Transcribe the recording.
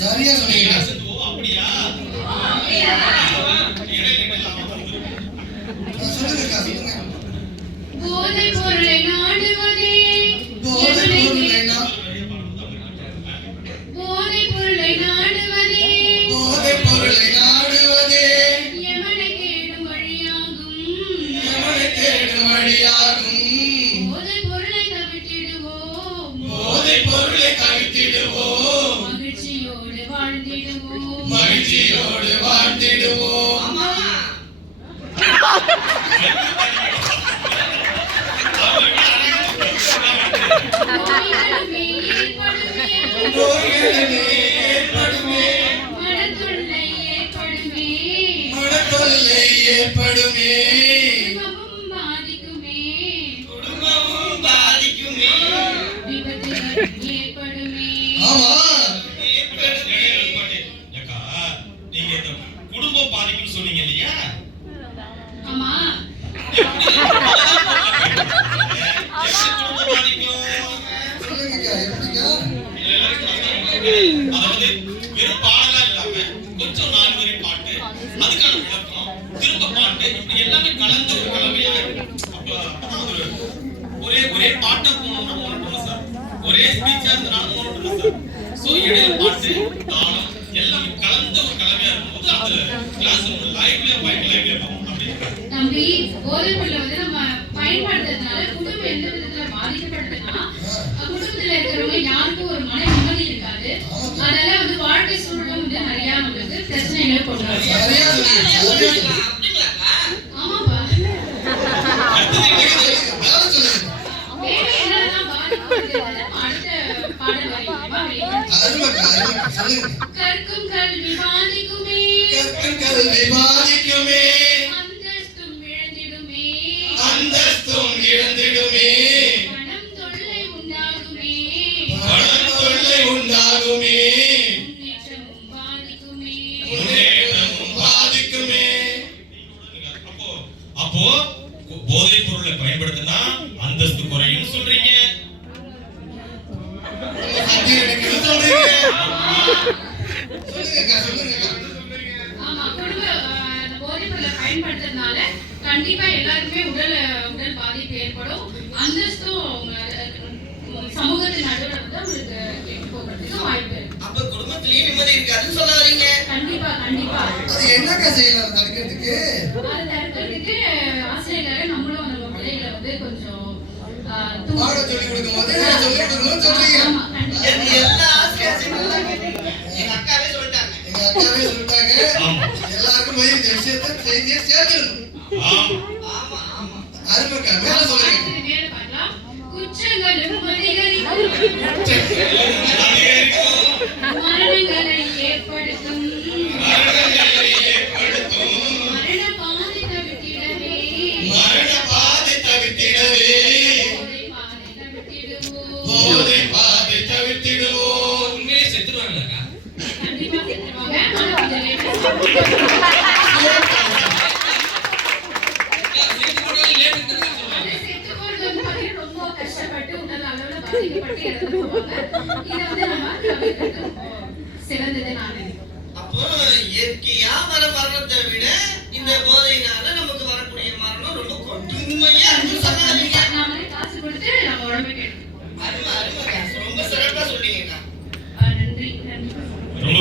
சரியா சொன்னீங்க. போதை பொருளை நாடுவதே எமனை தேடும் வழியாகும். போதை பொருளை தவிர்த்திடுவோம். மகிழ்ச்சியோடு வாழ்ந்திடுவோம். மனத்தொல்லை ஏற்படுமே. குடும்பமும் பாதிக்குமே. விபத்துகள் ஏற்படுமே. நீங்க இந்த குடும்பம் பாதிக்கும்னு சொன்னீங்க இல்லையா? ஆமா. அதாவது வெறும் பாடலா இல்லாம கொஞ்சம் 4 வரி பாட்டு, அதுக்கான விளக்கம், திரும்ப பாட்டு, இப்படி எல்லாமே கலந்த ஒரு கலவையா அப்ப ஒரே பாட்டா போனோம்னா மோனோட்டோனஸ் சார், ஒரே ஸ்பீச்சா இருந்தாலும் மோனோட்டோனஸ் சார். சோ இடையில பாட்டு, தாளம் எல்லாமே கலந்த ஒரு கலவையா இருக்கும்போது அந்த கிளாஸ் லைவ்ல போகும். தம்பி, போதை பொருளை வந்து நம்ம பயன்படுத்துறதுனால குடும்பம் எந்த விதத்துல பாதிக்கப்படுதுன்னா, குடும்பத்துல இருக்கிறவங்க யாருக்கும் ஒரு மன நிம்மதி இருக்காது. அதனால வந்து வாழ்க்கை சூழலும் வந்து நிறைய நமக்கு பிரச்சனைகளை கொண்டு வரும். ஆமாப்பா. வேற என்னெல்லாம் பாதிக்கப்படுதுன்னு அடுத்த பாடல் வரிமா வெளியிடுறேன். கற்கும் கல்வி பாதிக்குமே. அந்தஸ்தும் இழந்திடுமே. பணம் தொல்லை உண்டாகுமே. முன்னேற்றமும் பாதிக்குமே. அப்போ போதைப் பொருளை பயன்படுத்தினா அந்தஸ்து குறையும் சொல்றீங்க. பயன்படுத்துறதுனால கண்டிப்பா எல்லாருக்குமே உடல் பாதிப்பு ஏற்படும். அந்தஸ்தும் சமூகத்தின் நடுவில் வந்து உங்களுக்கு போகிறதுக்கு வாய்ப்பு இருக்கு. அப்ப குடும்பத்திலேயே நிம்மதி இருக்காதுன்னு சொல்ல வரீங்க. கண்டிப்பா. அது என்னக்கா செய்யலாம் தடுக்கிறதுக்கு? அது தடுக்கிறதுக்கு ஆசிரியர்கள் நம்மளும் நம்ம பிள்ளைகளை வந்து கொஞ்சம் பாட சொல்லி கொடுக்கும்போது சொல்றீங்க. எல்லா ஆசிரியர்களும் எங்க அக்காவே சொல்லிட்டாங்க. எல்லாருக்கும் போய் இந்த விஷயத்தை செய்தியை சேர்க்கணும். அருமைக்கா மேல சொல்லுங்க. குற்றங்களும் மரணங்களை ஏற்படுத்தும். மரண பாதை தவிர்த்திடவே. போதை பாதை தவிர்த்திடுவோம். உண்மையிலே செத்துருவாங்களாக்கா? கண்டிப்பா செத்துருவாங்க. அப்போ இயற்கையா வர மரணத்தை விட இந்த போதையினால நமக்கு வரக்கூடிய மரணம் ரொம்ப கொடுமையா சொன்னாங்க. காசு கொடுத்து நம்ம உடம்புக்கு ரொம்ப சிறப்பா சொன்னீங்கக்கா. நன்றி. ரொம்ப